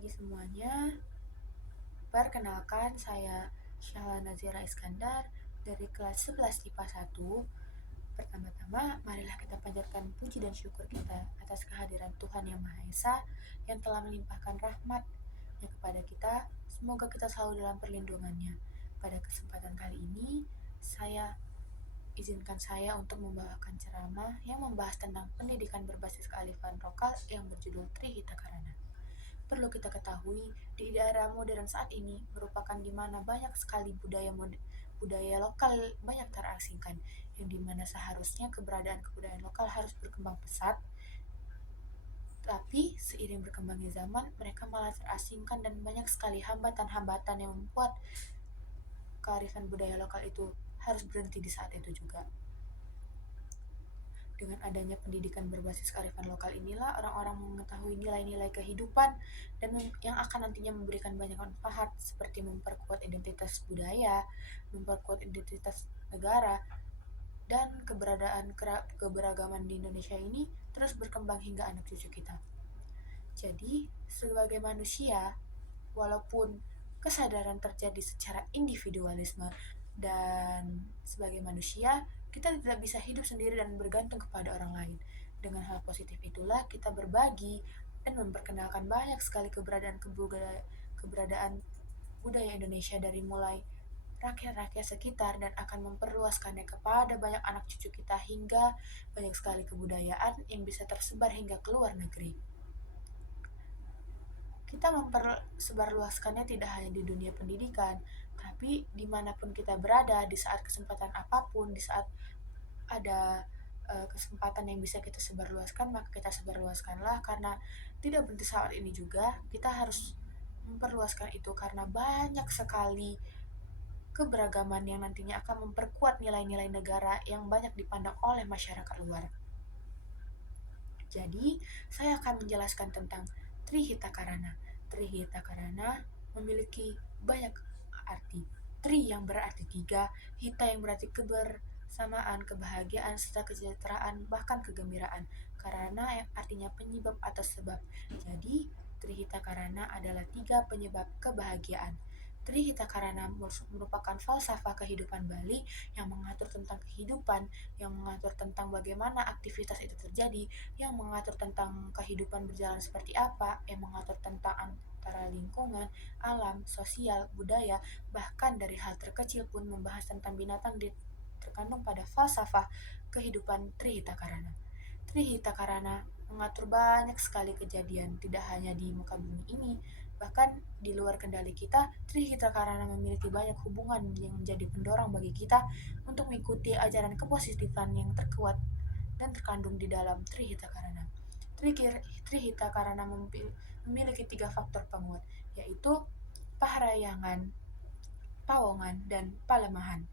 pagi semuanya. Perkenalkan, saya Syahla Nazira Iskandar dari kelas 11 IPA 1. Pertama-tama, marilah kita panjatkan puji dan syukur kita atas kehadiran Tuhan Yang Maha Esa yang telah melimpahkan rahmat-Nya kepada kita. Semoga kita selalu dalam perlindungannya. Pada kesempatan kali ini, izinkan saya untuk membawakan ceramah yang membahas tentang pendidikan berbasis kearifan lokal yang berjudul Trihita Karana. Perlu kita ketahui, di daerah modern saat ini merupakan di mana banyak sekali budaya lokal banyak terasingkan, yang dimana seharusnya keberadaan kebudayaan lokal harus berkembang pesat, tapi seiring berkembangnya zaman, mereka malah terasingkan dan banyak sekali hambatan-hambatan yang membuat kearifan budaya lokal itu harus berhenti di saat itu juga. Dengan adanya pendidikan berbasis kearifan lokal inilah orang-orang mengetahui nilai-nilai kehidupan dan yang akan nantinya memberikan banyak manfaat seperti memperkuat identitas budaya, memperkuat identitas negara, dan keberagaman di Indonesia ini terus berkembang hingga anak cucu kita. Jadi, sebagai manusia, walaupun kesadaran terjadi secara individualisme dan sebagai manusia, kita tidak bisa hidup sendiri dan bergantung kepada orang lain. Dengan hal positif itulah kita berbagi dan memperkenalkan banyak sekali keberadaan budaya Indonesia dari mulai rakyat-rakyat sekitar dan akan memperluaskannya kepada banyak anak cucu kita hingga banyak sekali kebudayaan yang bisa tersebar hingga ke luar negeri. Kita mempersebarluaskannya tidak hanya di dunia pendidikan, tapi dimanapun kita berada, di saat kesempatan apapun, di saat ada kesempatan yang bisa kita sebarluaskan, maka kita sebarluaskanlah, karena tidak berhenti saat ini juga, kita harus memperluaskan itu karena banyak sekali keberagaman yang nantinya akan memperkuat nilai-nilai negara yang banyak dipandang oleh masyarakat luar. Jadi, saya akan menjelaskan tentang Trihita Karana. Trihita Karana memiliki banyak arti. Tri yang berarti tiga, hita yang berarti kebersamaan, kebahagiaan, serta kesejahteraan, bahkan kegembiraan. Karana yang artinya penyebab atau sebab. Jadi, Trihita Karana adalah tiga penyebab kebahagiaan. Trihita Karana merupakan falsafah kehidupan Bali yang mengatur tentang kehidupan, yang mengatur tentang bagaimana aktivitas itu terjadi, yang mengatur tentang kehidupan berjalan seperti apa, yang mengatur tentang antara lingkungan, alam, sosial, budaya, bahkan dari hal terkecil pun membahas tentang binatang terkandung pada falsafah kehidupan Trihita Karana. Trihita Karana mengatur banyak sekali kejadian, tidak hanya di muka bumi ini, bahkan di luar kendali kita. Trihita Karana memiliki banyak hubungan yang menjadi pendorong bagi kita untuk mengikuti ajaran kepositifan yang terkuat dan terkandung di dalam Trihita Karana. Trihita Karana memiliki tiga faktor penguat, yaitu Paharayangan, Pawongan, dan Palemahan.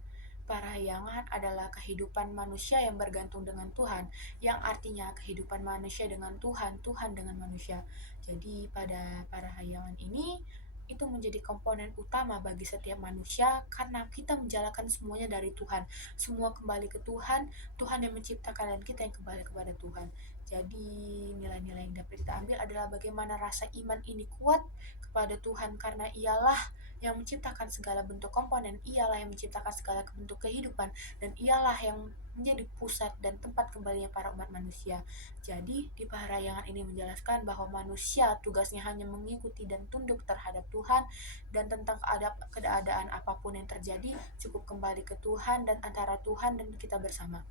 Parahyangan adalah kehidupan manusia yang bergantung dengan Tuhan, yang artinya kehidupan manusia dengan Tuhan, Tuhan dengan manusia. Jadi pada parahyangan ini, itu menjadi komponen utama bagi setiap manusia karena kita menjalankan semuanya dari Tuhan. Semua kembali ke Tuhan, Tuhan yang menciptakan dan kita yang kembali kepada Tuhan. Jadi nilai-nilai yang dapat kita ambil adalah bagaimana rasa iman ini kuat kepada Tuhan karena Ialah yang menciptakan segala bentuk komponen, Ialah yang menciptakan segala bentuk kehidupan, dan Ialah yang menjadi pusat dan tempat kembalinya para umat manusia. Jadi di Paharayangan ini menjelaskan bahwa manusia tugasnya hanya mengikuti dan tunduk terhadap Tuhan, dan tentang keadaan apapun yang terjadi cukup kembali ke Tuhan dan antara Tuhan dan kita bersama.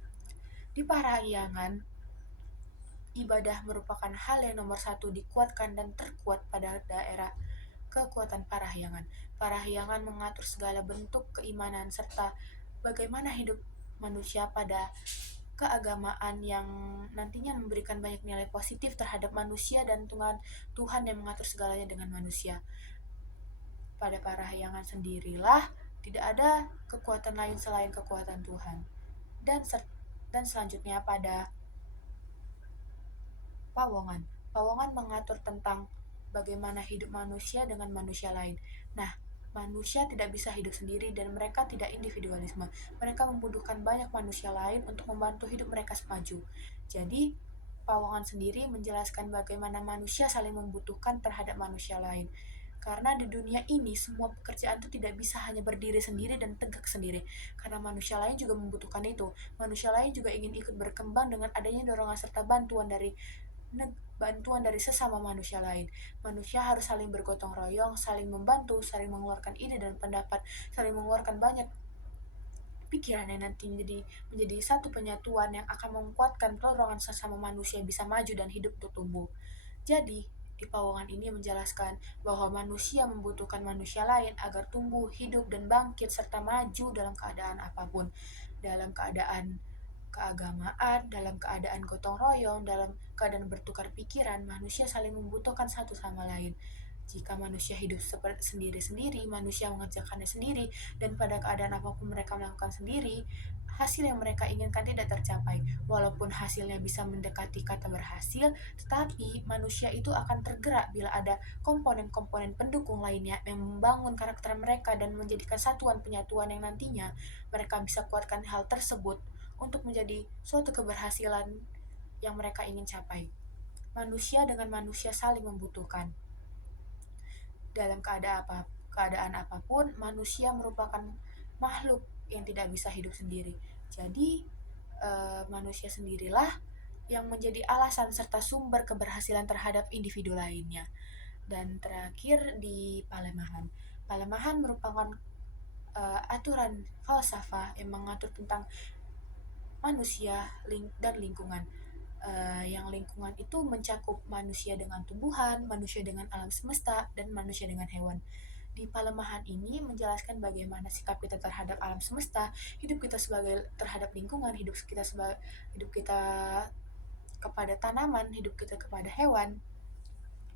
Di Parahyangan, ibadah merupakan hal yang nomor satu dikuatkan dan terkuat pada daerah kekuatan Parahyangan. Parahyangan mengatur segala bentuk keimanan serta bagaimana hidup manusia pada keagamaan yang nantinya memberikan banyak nilai positif terhadap manusia dan Tuhan yang mengatur segalanya dengan manusia. Pada Parahyangan sendirilah tidak ada kekuatan lain selain kekuatan Tuhan. Dan selanjutnya pada Pawongan. Pawongan mengatur tentang bagaimana hidup manusia dengan manusia lain. Nah, manusia tidak bisa hidup sendiri dan mereka tidak individualisme. Mereka membutuhkan banyak manusia lain untuk membantu hidup mereka semaju. Jadi, Pawongan sendiri menjelaskan bagaimana manusia saling membutuhkan terhadap manusia lain. Karena di dunia ini semua pekerjaan itu tidak bisa hanya berdiri sendiri dan tegak sendiri. Karena manusia lain juga membutuhkan itu. Manusia lain juga ingin ikut berkembang dengan adanya dorongan serta bantuan dari sesama manusia lain. Manusia harus saling bergotong royong, saling membantu, saling mengeluarkan ide dan pendapat, saling mengeluarkan banyak pikiran yang nanti menjadi satu penyatuan yang akan menguatkan dorongan sesama manusia bisa maju dan hidup untuk tumbuh. Jadi, di Pawongan ini menjelaskan bahwa manusia membutuhkan manusia lain agar tumbuh, hidup, dan bangkit serta maju dalam keadaan apapun. Dalam keadaan keagamaan, dalam keadaan gotong royong, dalam keadaan bertukar pikiran, manusia saling membutuhkan satu sama lain. Jika manusia hidup sendiri-sendiri, manusia mengerjakannya sendiri, dan pada keadaan apapun mereka melakukan sendiri, hasil yang mereka inginkan tidak tercapai. Walaupun hasilnya bisa mendekati kata berhasil, tetapi manusia itu akan tergerak bila ada komponen-komponen pendukung lainnya yang membangun karakter mereka dan menjadikan satuan penyatuan yang nantinya mereka bisa kuatkan hal tersebut untuk menjadi suatu keberhasilan yang mereka ingin capai. Manusia dengan manusia saling membutuhkan. Dalam keadaan apapun, manusia merupakan makhluk yang tidak bisa hidup sendiri. Jadi, manusia sendirilah yang menjadi alasan serta sumber keberhasilan terhadap individu lainnya. Dan terakhir di Palemahan. Palemahan merupakan aturan falsafah yang mengatur tentang manusia dan lingkungan. Yang lingkungan itu mencakup manusia dengan tumbuhan, manusia dengan alam semesta, dan manusia dengan hewan. Di Palemahan ini menjelaskan bagaimana sikap kita terhadap alam semesta, hidup kita sebagai terhadap lingkungan, hidup kita kepada tanaman, hidup kita kepada hewan.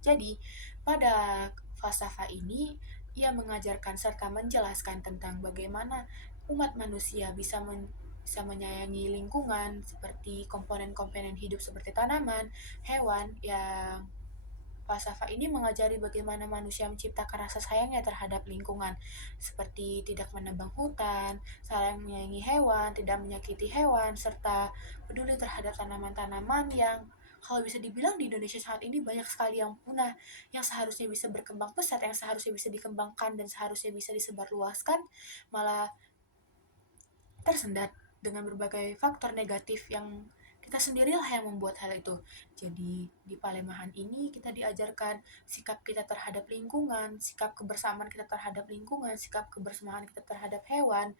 Jadi, pada falsafah ini ia mengajarkan serta menjelaskan tentang bagaimana umat manusia bisa menyayangi lingkungan seperti komponen-komponen hidup seperti tanaman, hewan yang falsafah ini mengajari bagaimana manusia menciptakan rasa sayangnya terhadap lingkungan, seperti tidak menebang hutan, saling menyayangi hewan, tidak menyakiti hewan, serta peduli terhadap tanaman-tanaman yang kalau bisa dibilang di Indonesia saat ini banyak sekali yang punah, yang seharusnya bisa berkembang pesat, yang seharusnya bisa dikembangkan dan seharusnya bisa disebarluaskan, malah tersendat dengan berbagai faktor negatif yang kita sendirilah yang membuat hal itu. Jadi di Palemahan ini kita diajarkan sikap kita terhadap lingkungan, sikap kebersamaan kita terhadap lingkungan, sikap kebersamaan kita terhadap hewan,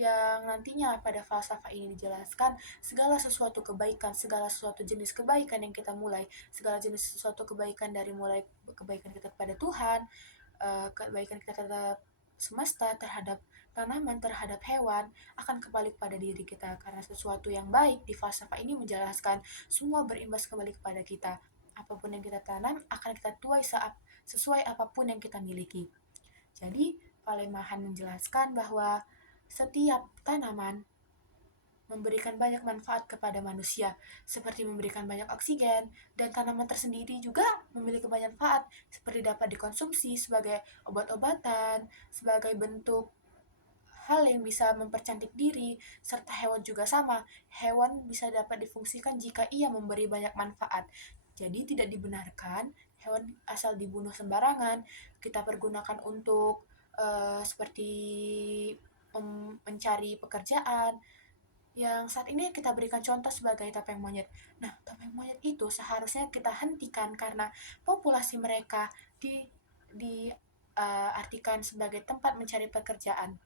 yang nantinya pada falsafah ini dijelaskan segala sesuatu kebaikan, segala sesuatu jenis kebaikan yang kita mulai, segala jenis sesuatu kebaikan dari mulai kebaikan kita kepada Tuhan, kebaikan kita terhadap semesta, terhadap tanaman, terhadap hewan, akan kembali kepada diri kita. Karena sesuatu yang baik di falsafah ini menjelaskan semua berimbas kembali kepada kita. Apapun yang kita tanam akan kita tuai sesuai apapun yang kita miliki. Jadi, Palemahan menjelaskan bahwa setiap tanaman memberikan banyak manfaat kepada manusia, seperti memberikan banyak oksigen, dan tanaman tersendiri juga memiliki banyak manfaat, seperti dapat dikonsumsi sebagai obat-obatan, sebagai bentuk hal yang bisa mempercantik diri, serta hewan juga sama. Hewan bisa dapat difungsikan jika ia memberi banyak manfaat. Jadi tidak dibenarkan hewan asal dibunuh sembarangan, kita pergunakan untuk seperti mencari pekerjaan, yang saat ini kita berikan contoh sebagai topeng monyet. Nah, topeng monyet itu seharusnya kita hentikan karena populasi mereka artikan sebagai tempat mencari pekerjaan.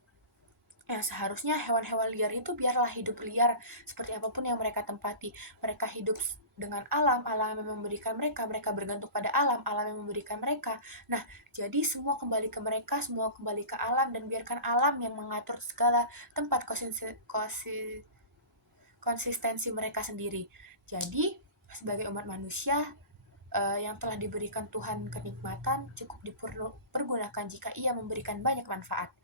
Ya, seharusnya hewan-hewan liar itu biarlah hidup liar seperti apapun yang mereka tempati. Mereka hidup dengan alam, alam yang memberikan mereka, mereka bergantung pada alam, alam yang memberikan mereka. Nah, jadi semua kembali ke mereka, semua kembali ke alam, dan biarkan alam yang mengatur segala tempat konsistensi mereka sendiri. Jadi, sebagai umat manusia yang telah diberikan Tuhan kenikmatan cukup dipergunakan jika ia memberikan banyak manfaat.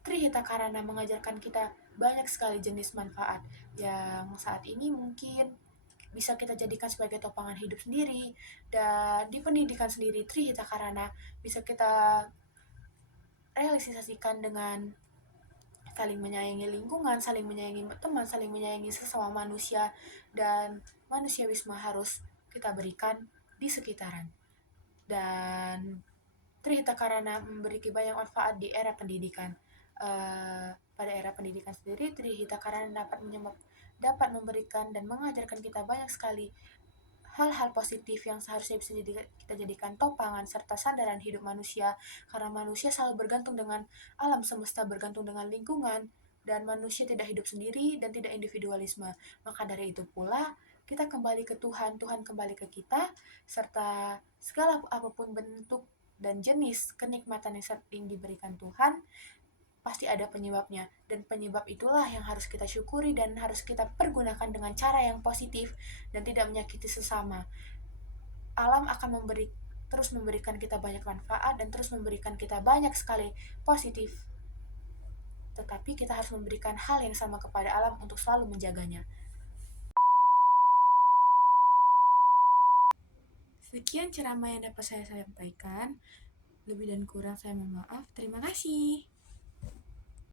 Trihita Karana mengajarkan kita banyak sekali jenis manfaat yang saat ini mungkin bisa kita jadikan sebagai topangan hidup sendiri, dan di pendidikan sendiri Trihita Karana bisa kita realisasikan dengan saling menyayangi lingkungan, saling menyayangi teman, saling menyayangi sesama manusia, dan manusiawisme harus kita berikan di sekitaran. Dan Trihita Karana memberi banyak manfaat di era pendidikan. Pada era pendidikan sendiri, Trihita Karana dapat memberikan dan mengajarkan kita banyak sekali hal-hal positif yang seharusnya bisa kita jadikan topangan serta sandaran hidup manusia, karena manusia selalu bergantung dengan alam semesta, bergantung dengan lingkungan, dan manusia tidak hidup sendiri dan tidak individualisme. Maka dari itu pula kita kembali ke Tuhan, Tuhan kembali ke kita, serta segala apapun bentuk dan jenis kenikmatan yang diberikan Tuhan pasti ada penyebabnya, dan penyebab itulah yang harus kita syukuri dan harus kita pergunakan dengan cara yang positif dan tidak menyakiti sesama. Alam akan terus memberikan kita banyak manfaat dan terus memberikan kita banyak sekali positif, tetapi kita harus memberikan hal yang sama kepada alam untuk selalu menjaganya. Sekian ceramah yang dapat saya sampaikan. Lebih dan kurang saya mohon maaf. Terima kasih.